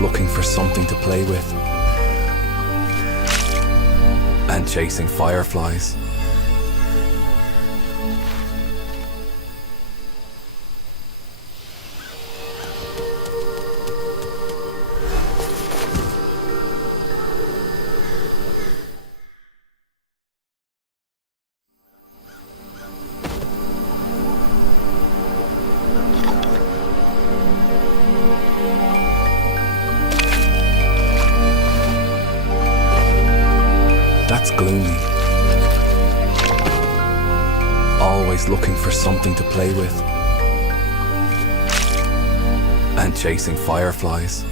always looking for something to play with and chasing fireflies. That's Gloomy. Always looking for something to play with and chasing fireflies.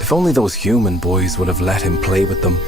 If only those human boys would have let him play with them.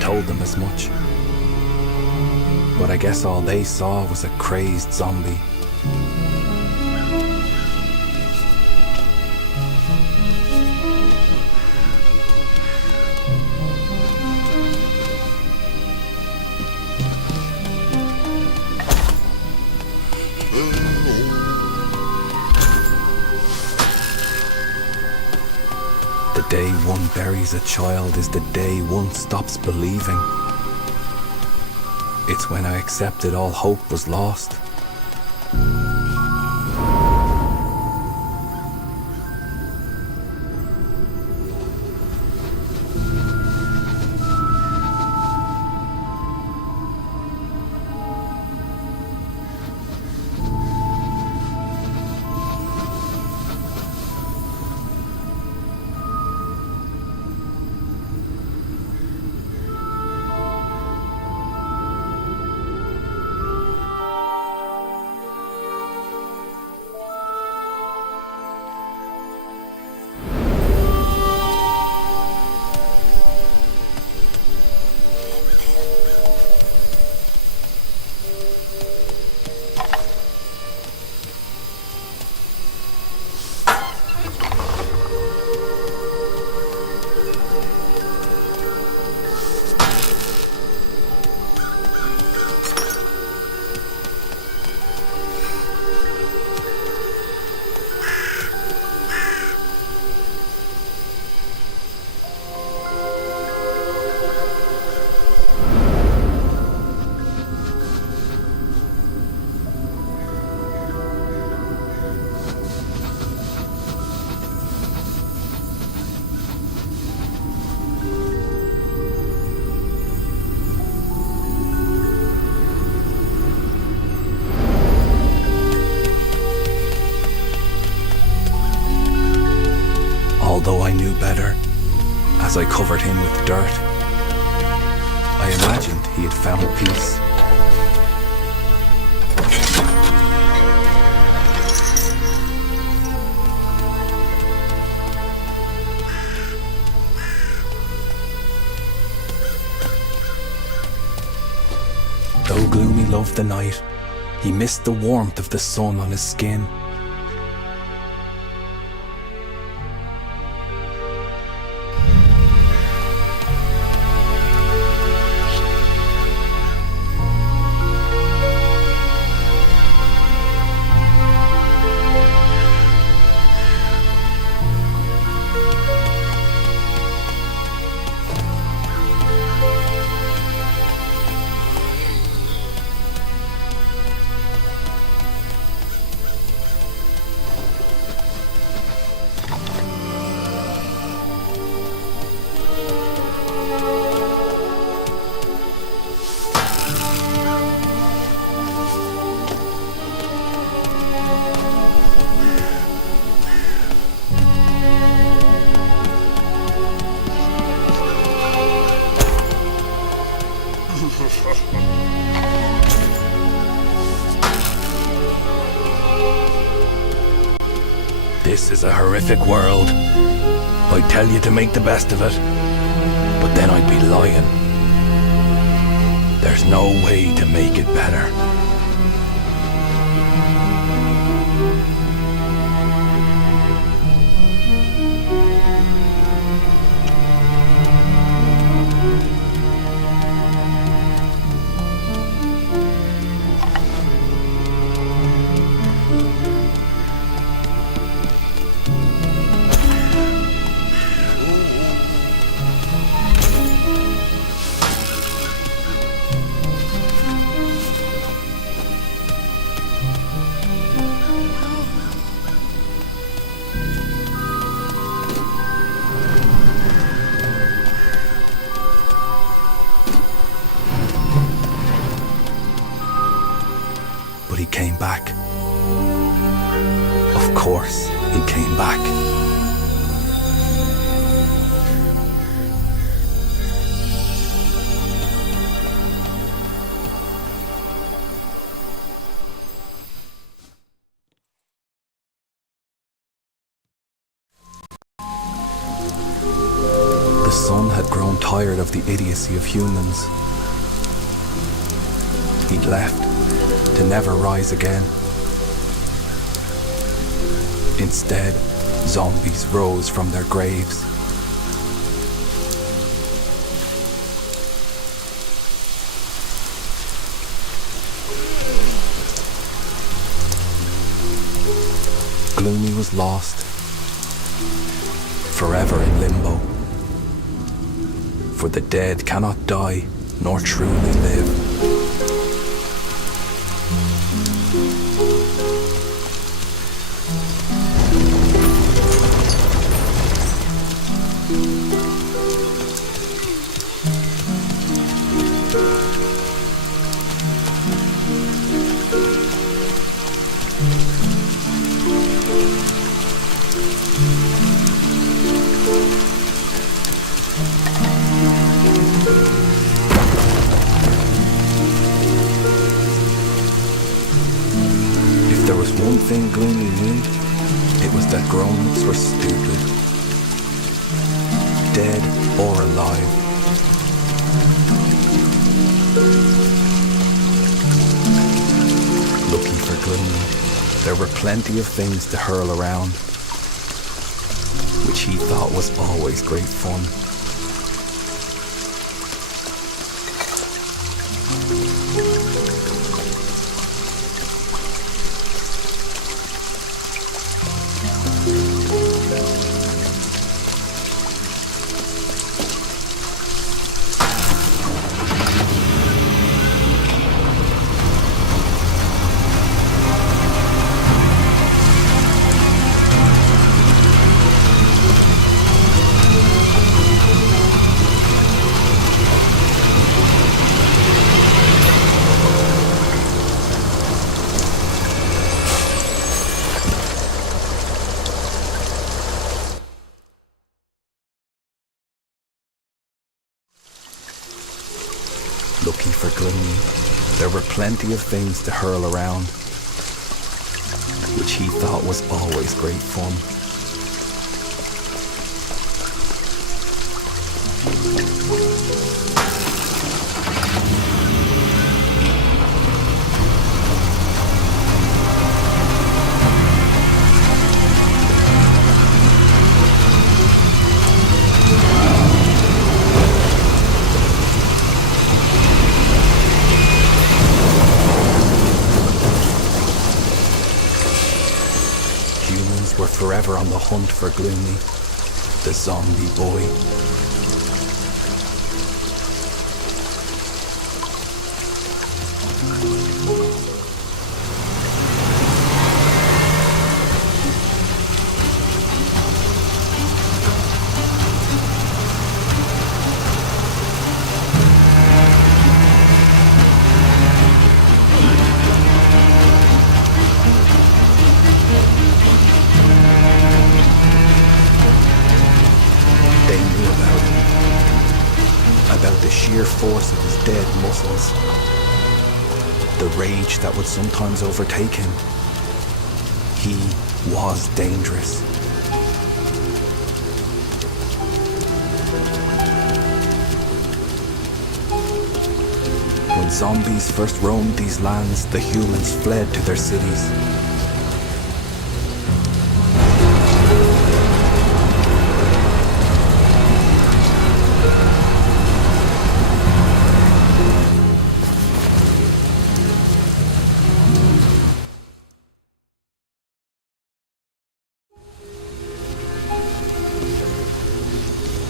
Told them as much. But I guess all they saw was a crazed zombie. The day one buries a child is the day one stops believing. It's when I accepted all hope was lost. I covered him with dirt. I imagined he had found peace. Though Gloomy loved the night, he missed the warmth of the sun on his skin. This is a horrific world. I'd tell you to make the best of it, but then I'd be lying. There's no way to make it better. But he came back. Of course, he came back. The sun had grown tired of the idiocy of humans. He'd left to never rise again. Instead, zombies rose from their graves. Gloomy was lost, forever in limbo. For the dead cannot die, nor truly live. If there was one thing Gloomy knew, it was that grown-ups were stupid. Dead or alive. Lucky for Gloomy, there were plenty of things to hurl around, which he thought was always great fun. Lucky for Gloomy, there were plenty of things to hurl around, which he thought was always great fun. Were forever on the hunt for Gloomy, the zombie boy. About the sheer force of his dead muscles, the rage that would sometimes overtake him. He was dangerous. When zombies first roamed these lands, the humans fled to their cities.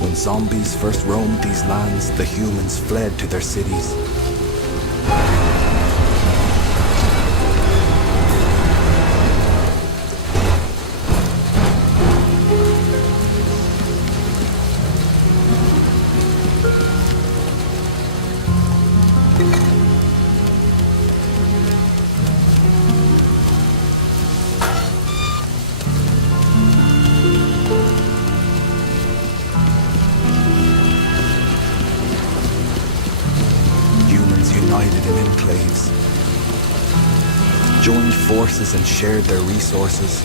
When zombies first roamed these lands, the humans fled to their cities. United in enclaves, joined forces and shared their resources.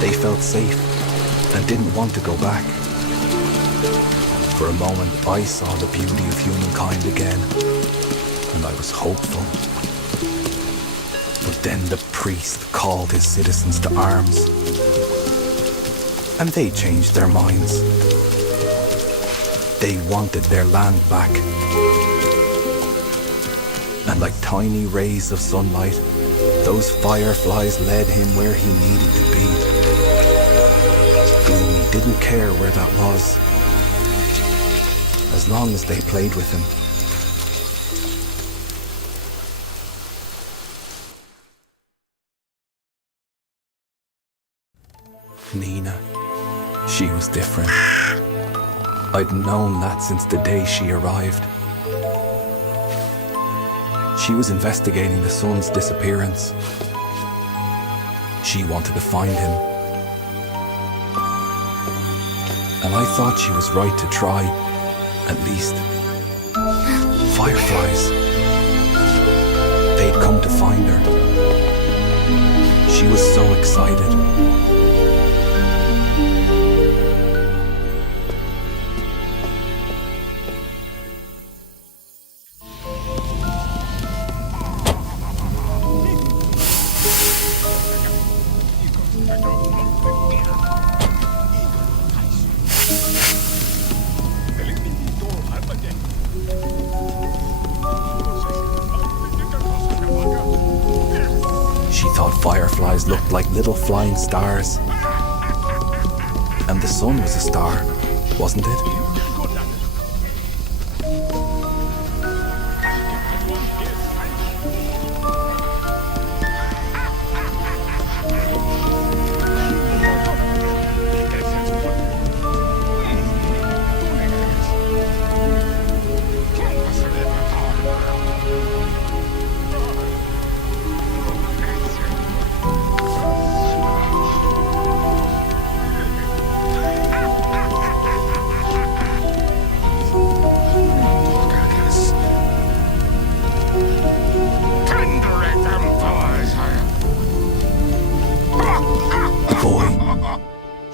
They felt safe and didn't want to go back. For a moment, I saw the beauty of humankind again, and I was hopeful. But then the priest called his citizens to arms, and they changed their minds. They wanted their land back. And like tiny rays of sunlight, those fireflies led him where he needed to be. Gloomy didn't care where that was, as long as they played with him. Nina, she was different. I'd known that since the day she arrived. She was investigating the son's disappearance. She wanted to find him. And I thought she was right to try. At least, fireflies. They'd come to find her. She was so excited. She thought fireflies looked like little flying stars. And the sun was a star, wasn't it?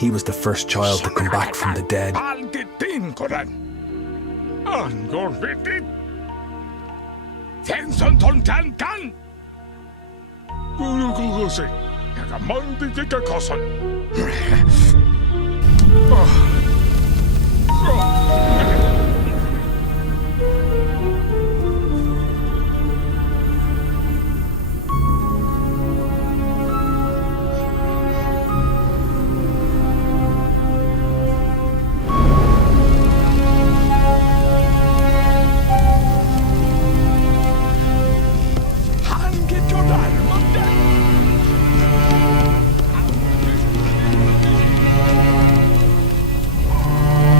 He was the first child to come back from the dead.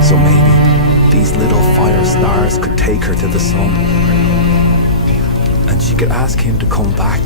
So maybe these little fire stars could take her to the sun, and she could ask him to come back.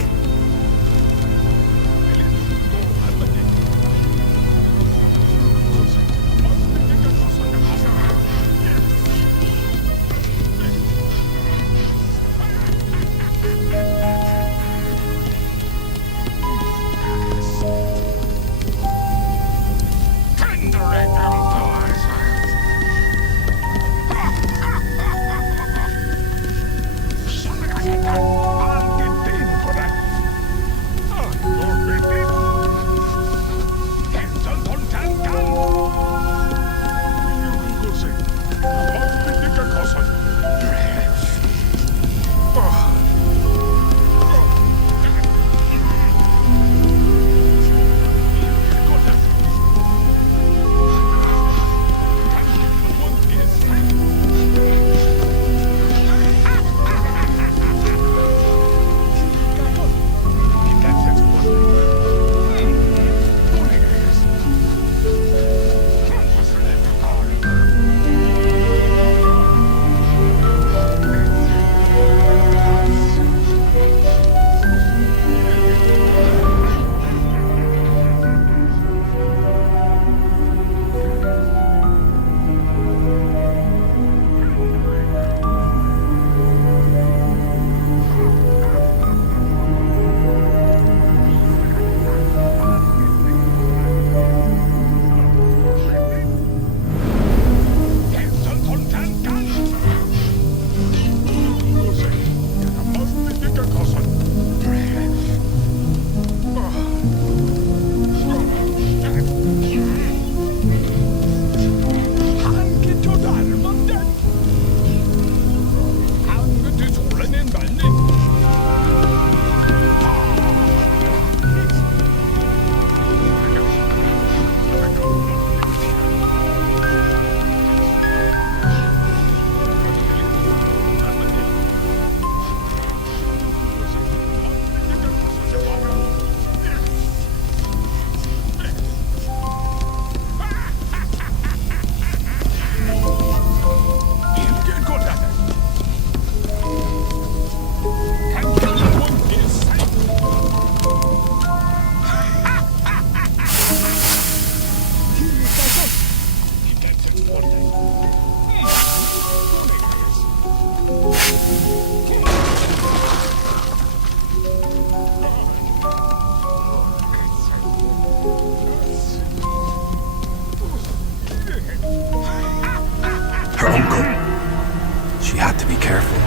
Her uncle. She had to be careful,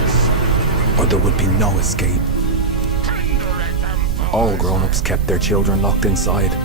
or there would be no escape. All grown-ups kept their children locked inside.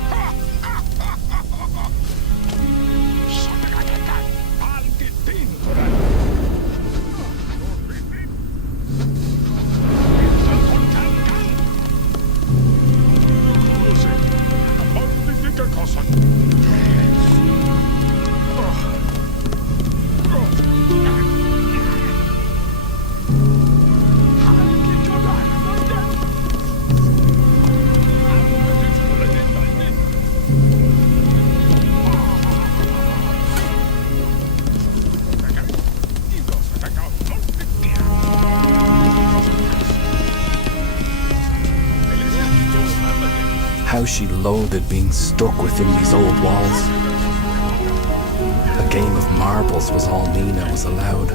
How she loathed being stuck within these old walls. A game of marbles was all Nina was allowed.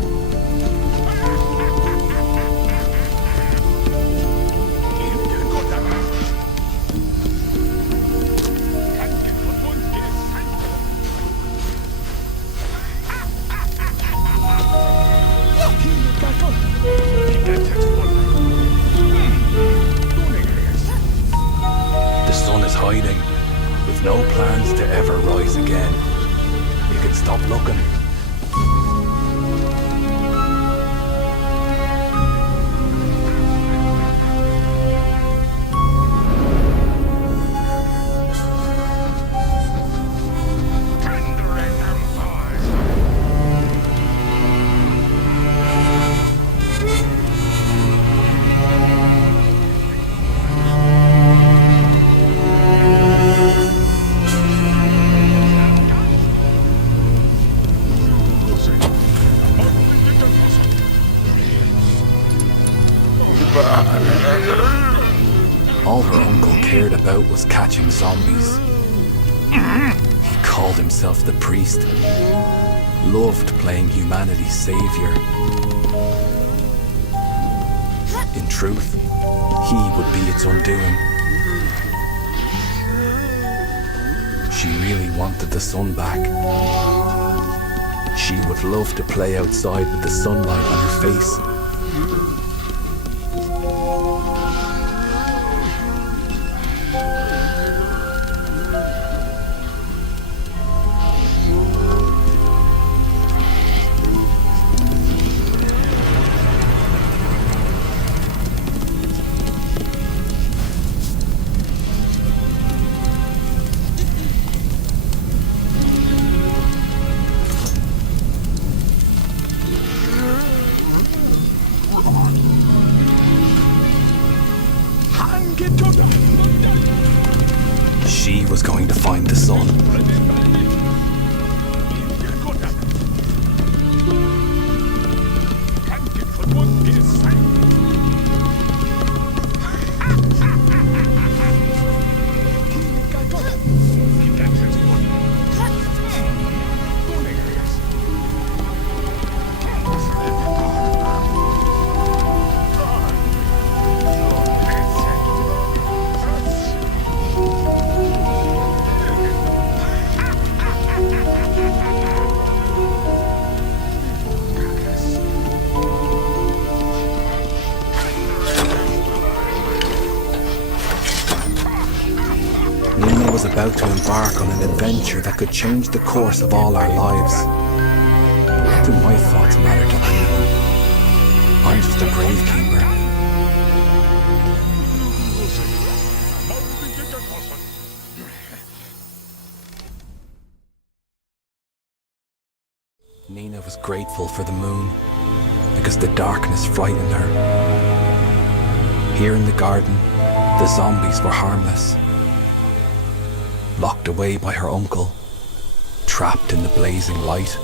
no plans to ever rise again. You can stop looking. All her uncle cared about was catching zombies. He called himself the priest, loved playing humanity's savior. In truth, he would be its undoing. She really wanted the sun back. She would love to play outside with the sunlight on her face. She was going to find the sun. Nina was about to embark on an adventure that could change the course of all our lives. What do my thoughts matter to anyone? I'm just a gravekeeper. Nina was grateful for the moon because the darkness frightened her. Here in the garden, the zombies were harmless. Locked away by her uncle, trapped in the blazing light.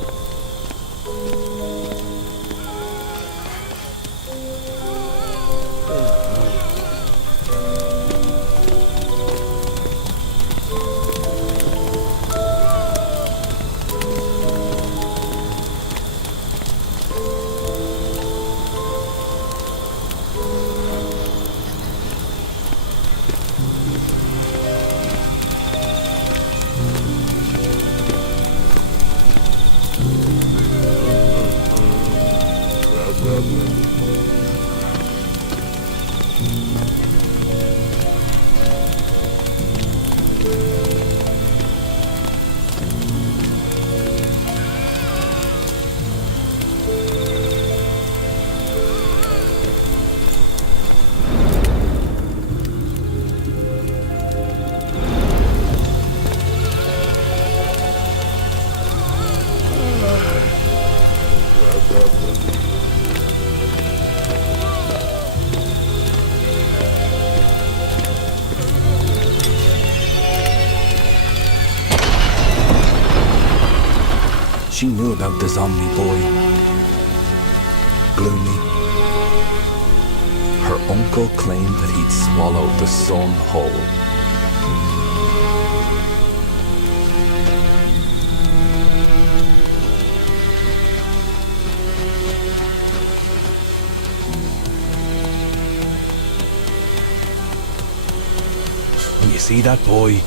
She knew about the zombie boy, Gloomy. Her uncle claimed that he'd swallowed the sun whole. When you see that boy,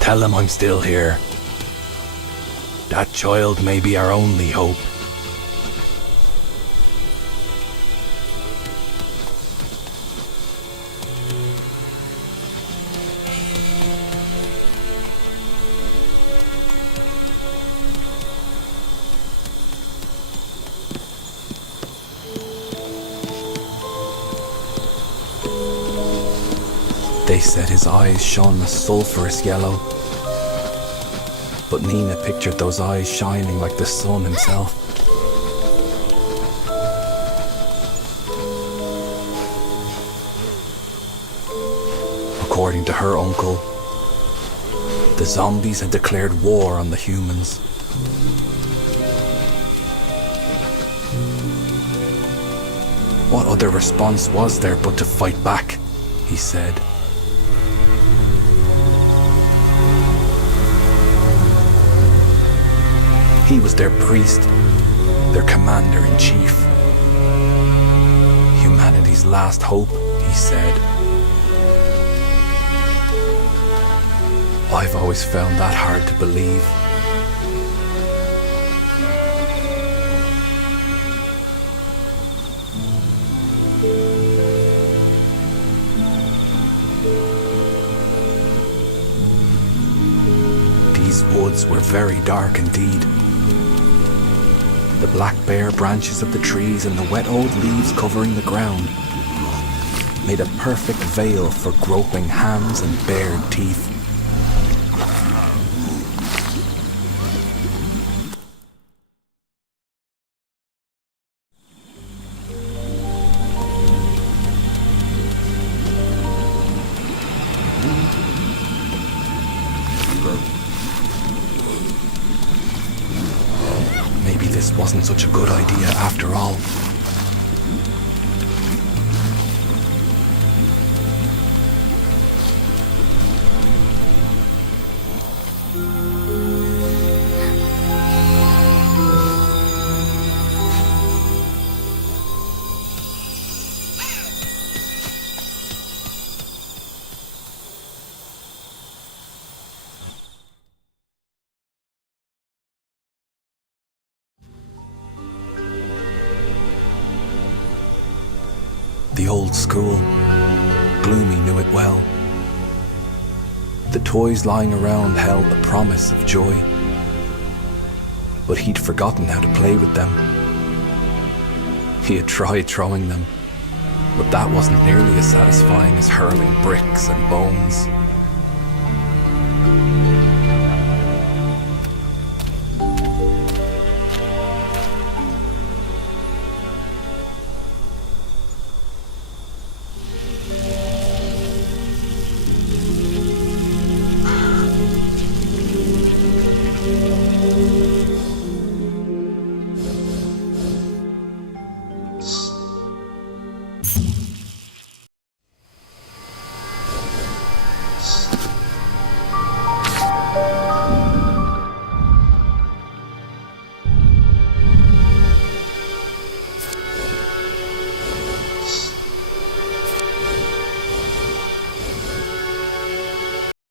tell him I'm still here. That child may be our only hope. They said his eyes shone a sulphurous yellow, but Nina pictured those eyes shining like the sun himself. According to her uncle, the zombies had declared war on the humans. What other response was there but to fight back, he said. He was their priest, their commander-in-chief. Humanity's last hope, he said. I've always found that hard to believe. These woods were very dark indeed. The black bare branches of the trees and the wet old leaves covering the ground made a perfect veil for groping hands and bared teeth. Maybe this wasn't such a good idea after all. The old school. Gloomy knew it well. The toys lying around held the promise of joy, but he'd forgotten how to play with them. He had tried throwing them, but that wasn't nearly as satisfying as hurling bricks and bones.